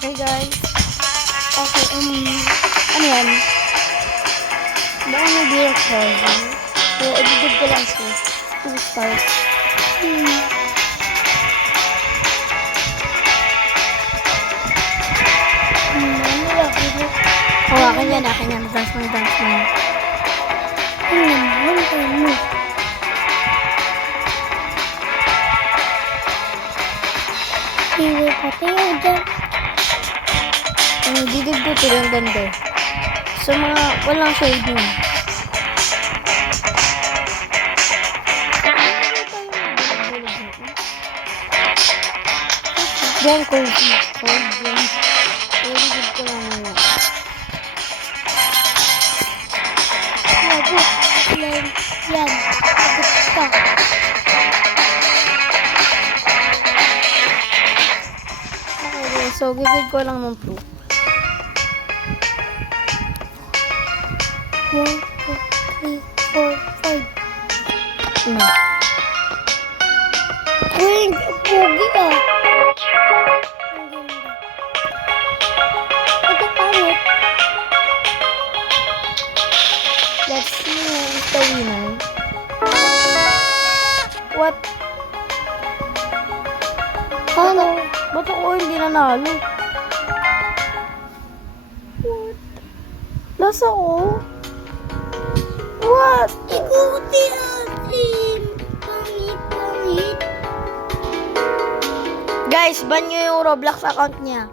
Okay guys. Okay, ano yan? Baka may beer cozy. So, ibigay ko lang ito. 2 stars. Oh, akin yan. Dance mo. Hindi pati yun dyan. Ang bigay ko ito yung ganda. So, mga walang shading. Diyan, cozy. Cold yan. Ibigay ko lang nila. Yan. Gusto. Okay, so gigid ko lang ng 2. 1, 2, 3, 4, 5. No. Uy, pogi ah. Ito pangit. Let's see who is the winner. What? Ano? Ba't ako hindi nanalo? What? Lasa ko? What? Ikuti atin. Pangit. Guys, ban nyo yung Roblox account niya.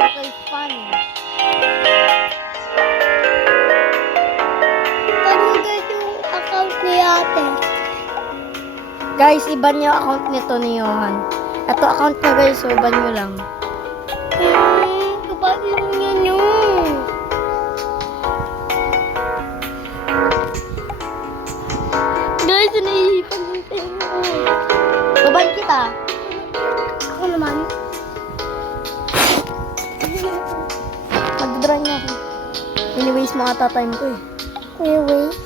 Okay, fun. Paano guys yung account ni ate? Guys, iban nyo account nito ni Johan. Ito account niya guys, so iban nyo lang. Kapag yun yun. Guys, naihipan yung tenga ko. Baban kita. Ako naman. Mag-draw niya ako. Anyways, mga tatime ko eh. Wait.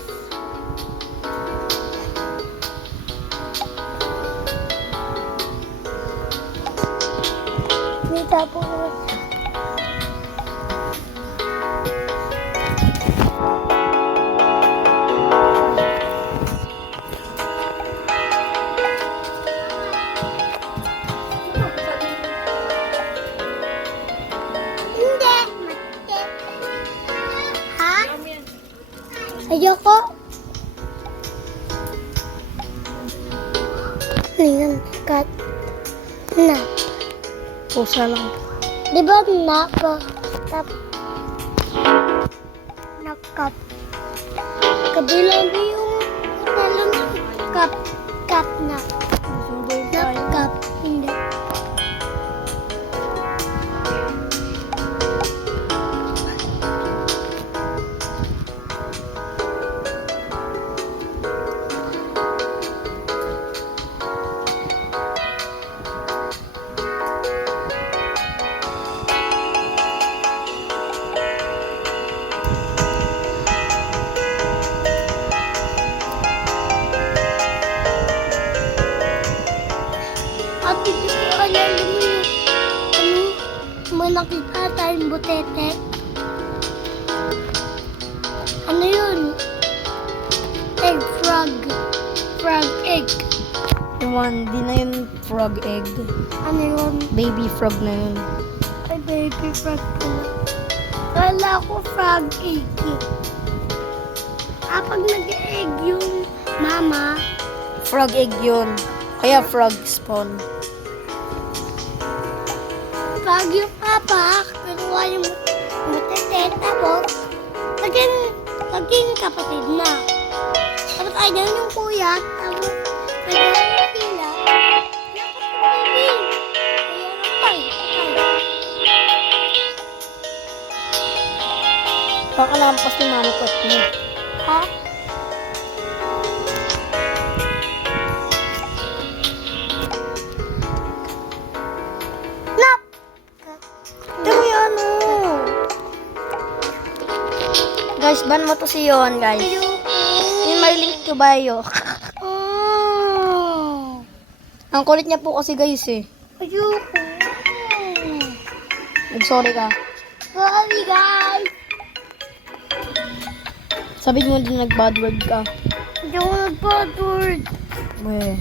May tapos. Hindi. Ha? Ayoko. Ayan, cut. Na. Pusa lang. Di ba naka? Tap. Nakap. Kabilang ba yung kabilang kap. Kap na. Sumbay tayo. Nakap. Hindi. At hindi ko alam mo yung may nakita tayong butete. Ano yun? Egg frog. Frog egg. Iwan, di na yun frog egg. Ano yun? Baby frog na yun. Ay, baby frog pala. Kala ko frog egg. Pag nag-egg yung mama, Frog egg yun. Kaya frog spawn. pag yung papa, kinuha yung butete, tapos, naging kapatid na. Tapos, ayun yung kuya, tapos, naging sila, tapos, baby. Kaya naman, Baka lampas ni mami kot niya. Ha? Nap! Ito yung ano. Guys, ban mo to si Yon, guys. Ayoko. Yung may link to bio. Oh. Ang kulit niya po kasi guys eh. Ayoko. Nag-sorry ka. Sorry, guys. Sabi mo din nag-bad word ka. Hindi ako nag-password. Weh.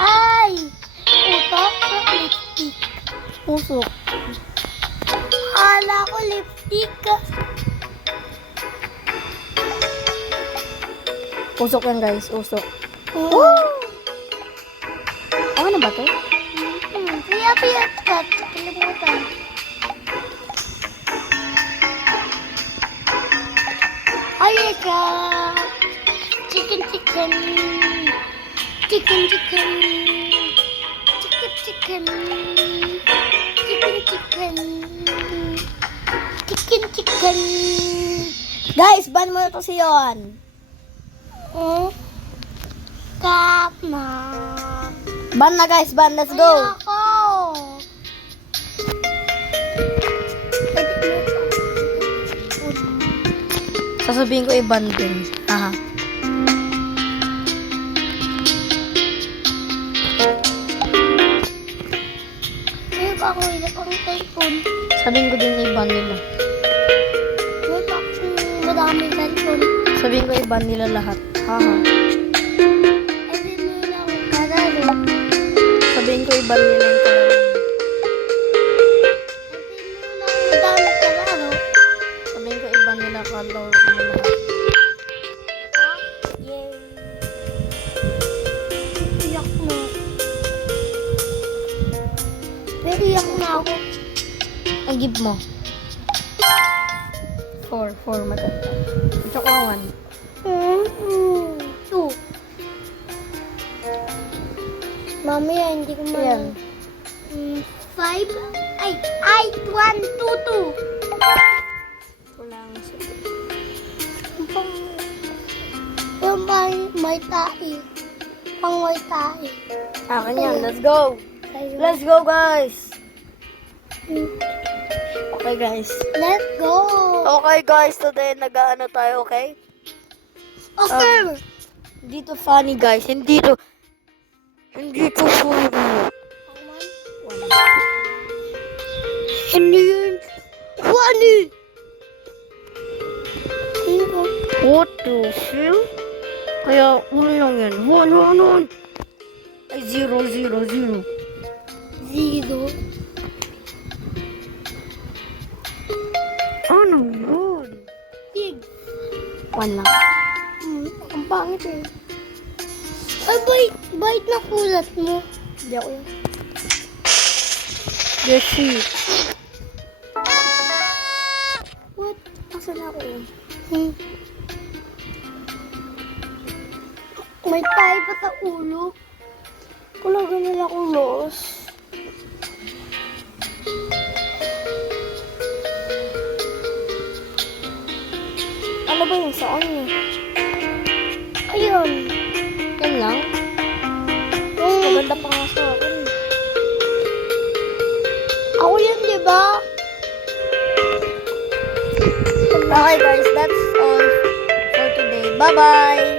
Ay! Utak na lipstick. Pusok. Akala ko lipstick. Usok yan guys, usok. Woo! Ano ba to? Kaya piyat ka. Kalimutan. Ayeka. Chicken, chicken. Chicken, chicken. Chicken, chicken. Chicken, chicken. Chicken, chicken. Guys, ban mo na to si Yon. Kama. Ban na guys, ban. Let's go. Ayoko. Sasabihin ko i-ban din. Haha. May pa ako ilap ang cellphone. Sabihin ko din i-ban nila. May pa akong madaming cellphone. Sabihin ko i-ban nila lahat. Haha. Hindi mo na ako kalaro. Sabihin ko i-ban nila yung kalaro. Hindi mo na ako daming kalaro. Sabihin ko i-ban nila kalaro mo lahat. Yay. Iyak na. Pero iyak na ako. Ay, give mo. 4 matanda. Ito ko 2. Mamaya, hindi ko Ayan. 5. Ay, 1, 2, 2. Kulang sa... Yung may tae. Pang may tae. Akin yan. Let's go. Sa'yo. Let's go, guys. Okay, guys. Let's go. Okay, guys. Today, nag-ano tayo, okay? Okay. Hindi to funny, guys. Hindi to funny. Hindi yun. Funny. What the hell? Kaya, ulo lang yan. 1. Ay, 0. 0. Ano yun? Big. 1 lang. Ang pangit eh. Ay, bait na kulat mo. Hindi ako yun. Yes, shit. What? Asan ako yun? May tayo pa sa ulo. Kulaga nila akong loss. Ano ba yung saan niya? Ayun. Yan lang? Maganda pa nga sa akin. Ako yun, di ba? Okay guys, that's all for today. Bye-bye!